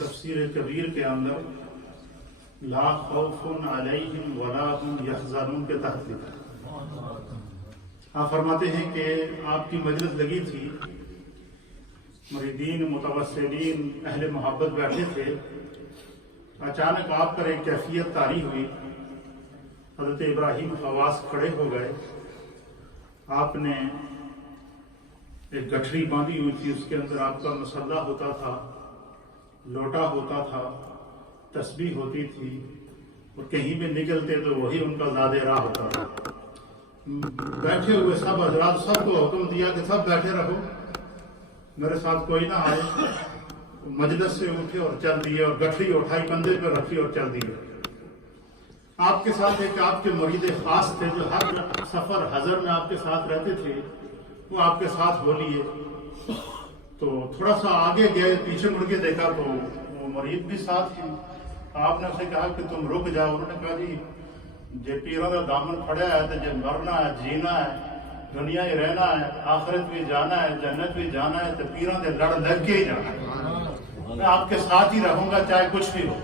تفسیر کبیر کے اندر لا خوف علیہم ولا هم یحزنون کے تحت لکھا ہے۔ آپ فرماتے ہیں کہ آپ کی مجلس لگی تھی، مریدین متوسلین اہل محبت بیٹھے تھے، اچانک آپ پر ایک کیفیت طاری ہوئی، حضرت ابراہیم خواص کھڑے ہو گئے، آپ نے ایک گٹھڑی باندھی ہوئی تھی، اس کے اندر آپ کا مصلہ ہوتا تھا، لوٹا ہوتا تھا، تسبیح ہوتی تھی، اور کہیں بھی نکلتے تو وہی ان کا زاد راہ ہوتا تھا۔ بیٹھے ہوئے سب حضرات سب کو حکم دیا کہ سب بیٹھے رہو، میرے ساتھ کوئی نہ آئے۔ مجلس سے اٹھے اور چل دیے، اور گٹھڑی اٹھائی، کندھے پہ رکھی اور چل دیے۔ آپ کے ساتھ ایک آپ کے مرید خاص تھے جو ہر سفر حضر میں آپ کے ساتھ رہتے تھے، وہ آپ کے ساتھ ہو لیے۔ تو تھوڑا سا آگے گئے، پیچھے مڑ کے دیکھا تو وہ مرید بھی ساتھ تھی۔ آپ نے اسے کہا کہ تم رک جاؤ۔ انہوں نے کہا جی جے پیروں کا دامن پھڑیا ہے تو جے مرنا ہے، جینا ہے، دنیا ہی رہنا ہے، آخرت بھی جانا ہے، جنت بھی جانا ہے، تو پیروں کے لڑ لگ کے ہی جانا ہے۔ میں آپ کے ساتھ ہی رہوں گا چاہے کچھ بھی ہو۔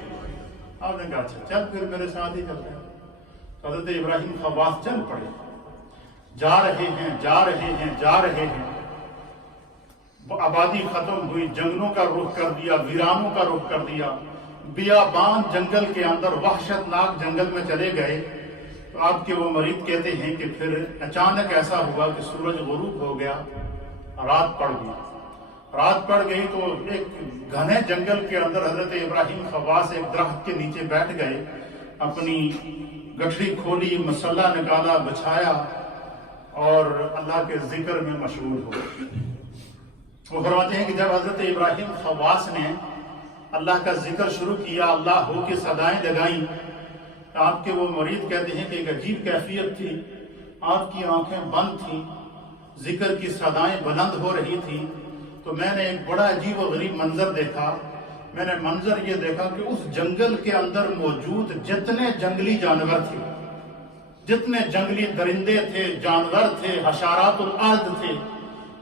آپ نے کہا اچھا چل پھر میرے ساتھ ہی چلتے ہیں۔ حضرت ابراہیم خواص چل پڑے، جا رہے ہیں، جا رہے ہیں، جا رہے ہیں۔ آبادی ختم ہوئی، جنگلوں کا رخ کر دیا، ویرانوں کا رخ کر دیا، بیابان جنگل کے اندر وحشت ناک جنگل میں چلے گئے۔ تو آپ کے وہ مرید کہتے ہیں کہ پھر اچانک ایسا ہوا کہ سورج غروب ہو گیا، رات پڑ گئی۔ رات پڑ گئی تو ایک گھنے جنگل کے اندر حضرت ابراہیم خواص ایک درخت کے نیچے بیٹھ گئے، اپنی گٹھڑی کھولی، مصلہ نکالا، بچھایا، اور اللہ کے ذکر میں مشغول ہو گئے۔ وہ فرماتے ہیں کہ جب حضرت ابراہیم خواص نے اللہ کا ذکر شروع کیا، اللہ ہو کے صدائیں لگائیں، آپ کے وہ مرید کہتے ہیں کہ ایک عجیب کیفیت تھی، آپ کی آنکھیں بند تھیں، ذکر کی صدائیں بلند ہو رہی تھیں۔ تو میں نے ایک بڑا عجیب و غریب منظر دیکھا۔ میں نے منظر یہ دیکھا کہ اس جنگل کے اندر موجود جتنے جنگلی جانور تھے، جتنے جنگلی درندے تھے، جانور تھے، حشرات الارض تھے،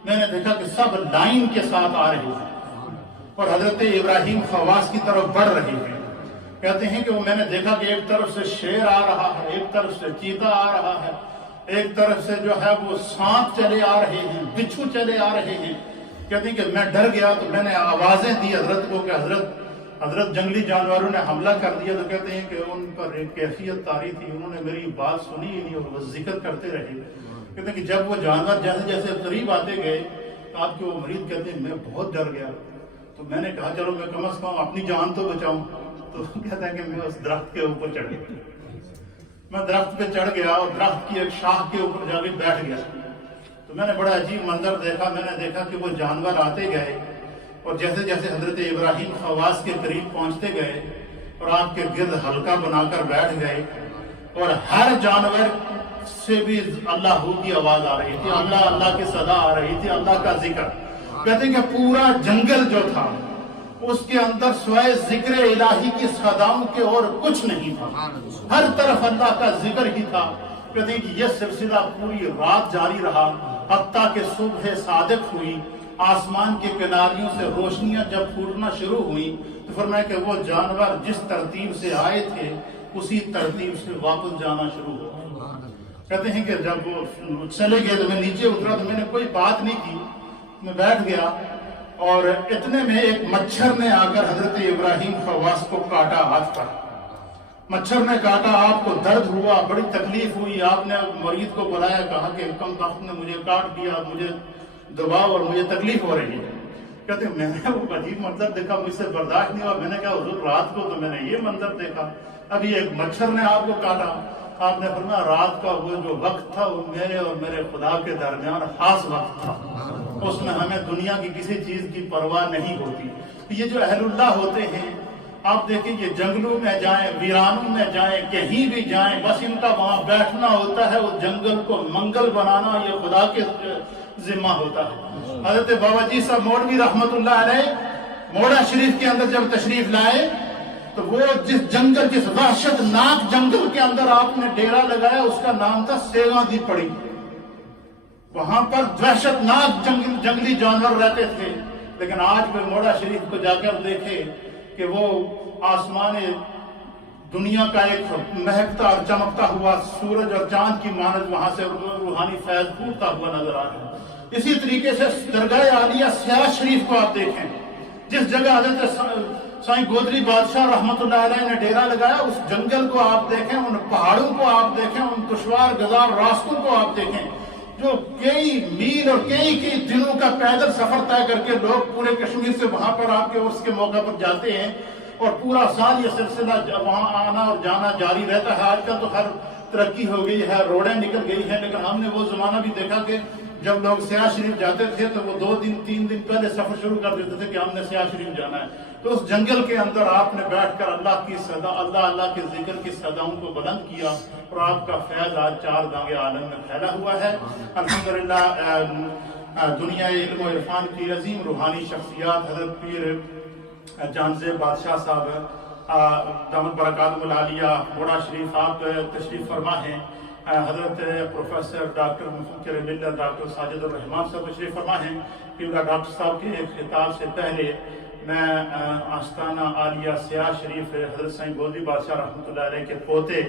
میں نے دیکھا کہ سب لائن کے ساتھ آ رہے ہیں اور حضرت ابراہیم خواص کی طرف بڑھ رہے ہیں۔ کہتے ہیں کہ وہ میں نے دیکھا کہ ایک طرف سے شیر آ رہا ہے، ایک طرف سے چیتا آ رہا ہے، ایک طرف سے جو ہے وہ سانپ چلے آ رہے ہیں، بچھو چلے آ رہے ہیں۔ کہتے ہیں کہ میں ڈر گیا تو میں نے آوازیں دی حضرت کو کہ حضرت جنگلی جانوروں نے حملہ کر دیا۔ تو کہتے ہیں کہ ان پر ایک کیفیت طاری تھی، انہوں نے میری بات سنی ہی نہیں اور وہ ذکر کرتے رہے۔ کہتے ہیں کہ جب وہ جانور جیسے جیسے قریب آتے گئے تو آپ کے وہ مرید کہتے ہیں میں بہت ڈر گیا۔ تو میں نے کہا چلو میں کم از کم اپنی جان تو بچاؤں۔ تو کہتا ہے کہ میں اس درخت کے اوپر چڑھ گیا، میں درخت پہ چڑھ گیا اور درخت کی ایک شاخ کے اوپر جا کے بیٹھ گیا۔ تو میں نے بڑا عجیب منظر دیکھا۔ میں نے دیکھا کہ وہ جانور آتے گئے اور جیسے جیسے حضرت ابراہیم خواص کے قریب پہنچتے گئے اور آپ کے گرد حلقہ بنا کر بیٹھ گئے، اور ہر جانور سے بھی اللہ ہو کی آواز آ رہی تھی، اللہ اللہ کی صدا آ رہی تھی، اللہ کا ذکر۔ کہتے ہیں کہ پورا جنگل جو تھا اس کے اندر سوائے ذکر الہی کی صداؤں کے اور کچھ نہیں تھا، ہر طرف اللہ کا ذکر ہی تھا۔ کہتے ہیں کہ یہ سلسلہ پوری رات جاری رہا، حتیٰ کہ صبح صادق ہوئی، آسمان کے کناریوں سے روشنیاں جب پھوٹنا شروع ہوئیں تو فرمایا کہ وہ جانور جس ترتیب سے آئے تھے اسی ترتیب سے واپس جانا شروع ہو۔ کہتے ہیں کہ جب وہ چلے گئے تو میں نیچے اترا تو میں نے کوئی بات نہیں کی، میں بیٹھ گیا، اور اتنے میں ایک مچھر نے آ کر حضرت ابراہیم خواص کو کاٹا ہاتھ پر۔ مچھر نے کاٹا، آپ کو درد ہوا، بڑی تکلیف ہوئی۔ آپ نے مرید کو بلایا، کہا کہ کم وقت نے مجھے کاٹ دیا، مجھے دباؤ اور مجھے تکلیف ہو رہی ہے۔ کہتے ہیں میں نے وہ عجیب منظر دیکھا، مجھ سے برداشت نہیں ہوا۔ میں نے کہا حضور رات کو تو میں نے یہ منظر دیکھا، ابھی ایک مچھر نے آپ کو کاٹا۔ آپ نے فرمایا رات کا وہ جو وقت تھا وہ میرے اور میرے خدا کے درمیان خاص وقت تھا، اس میں ہمیں دنیا کی کسی چیز کی پرواہ نہیں ہوتی۔ یہ جو اہل اللہ ہوتے ہیں، آپ دیکھیں یہ جنگلوں میں جائیں، ویرانوں میں جائیں، کہیں بھی جائیں، بس ان کا وہاں بیٹھنا ہوتا ہے، وہ جنگل کو منگل بنانا یہ خدا کے ذمہ ہوتا ہے۔ حضرت بابا جی صاحب مولوی رحمت اللہ علیہ موڑا شریف کے اندر جب تشریف لائے تو وہ جس جنگل، جس وحشت ناک جنگل کے اندر آپ نے ڈیرا لگایا اس کا نام تھا سیگاں دی پڑی۔ وہاں پر وحشت ناک جنگلی جانور رہتے تھے، لیکن آج کوئی موڑا شریف کو جا کر دیکھے کہ وہ آسمان دنیا کا ایک مہکتا اور چمکتا ہوا سورج اور چاند کی مانند وہاں سے روحانی فیض پھوٹتا ہوا نظر آ رہا ہے۔ اسی طریقے سے درگاہ عالیہ سیاہ شریف کو آپ دیکھیں، جس جگہ حضرت سائیں گودری بادشاہ رحمت اللہ علیہ نے ڈیرا لگایا، اس جنگل کو آپ دیکھیں، ان پہاڑوں کو آپ دیکھیں، ان دشوار گزار راستوں کو آپ دیکھیں، جو کئی میل اور کئی دنوں کا پیدل سفر طے کر کے لوگ پورے کشمیر سے وہاں پر آپ کے عرس کے موقع پر جاتے ہیں، اور پورا سال یہ سلسلہ وہاں آنا اور جانا جاری رہتا ہے۔ آج کل تو ہر ترقی ہو گئی ہے، روڈیں نکل گئی ہیں، لیکن ہم نے وہ زمانہ بھی دیکھا کہ جب لوگ سیاہ شریف جاتے تھے تو وہ 2 دن 3 دن پہلے سفر شروع کر دیتے تھے کہ ہم نے سیاہ شریف جانا ہے۔ تو اس جنگل کے اندر آپ نے بیٹھ کر اللہ کی صدا، اللہ کے ذکر کی صداؤں کو بلند کیا، اور آپ کا فیض آج 4 دانگے عالم میں پھیلا ہوا ہے۔ الحمدللہ دنیا علم و عرفان کی عظیم روحانی شخصیات حضرت پیر جانزیب بادشاہ صاحب دامت برکاتہم العالیہ بوڑا شریف آپ تشریف فرما ہیں، حضرت پروفیسر ڈاکٹر مفکر ملت ڈاکٹر ساجد الرحمان صاحب تشریف فرما ہیں۔ قبلہ ڈاکٹر صاحب کے خطاب سے پہلے میں آستانہ عالیہ سیاہ شریف حضرت سائیں گودری بادشاہ رحمۃ اللہ علیہ کے پوتے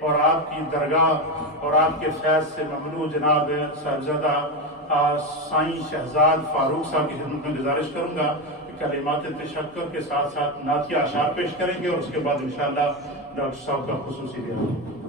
اور آپ کی درگاہ اور آپ کے فیض سے مملو جناب صاحبزادہ سائیں شہزاد فاروق صاحب کی خدمت میں گزارش کروں گا کہ کلمات تشکر کے ساتھ ساتھ نعتیہ اشعار پیش کریں گے، اور اس کے بعد انشاءاللہ ڈاکٹر صاحب کا خصوصی بیان۔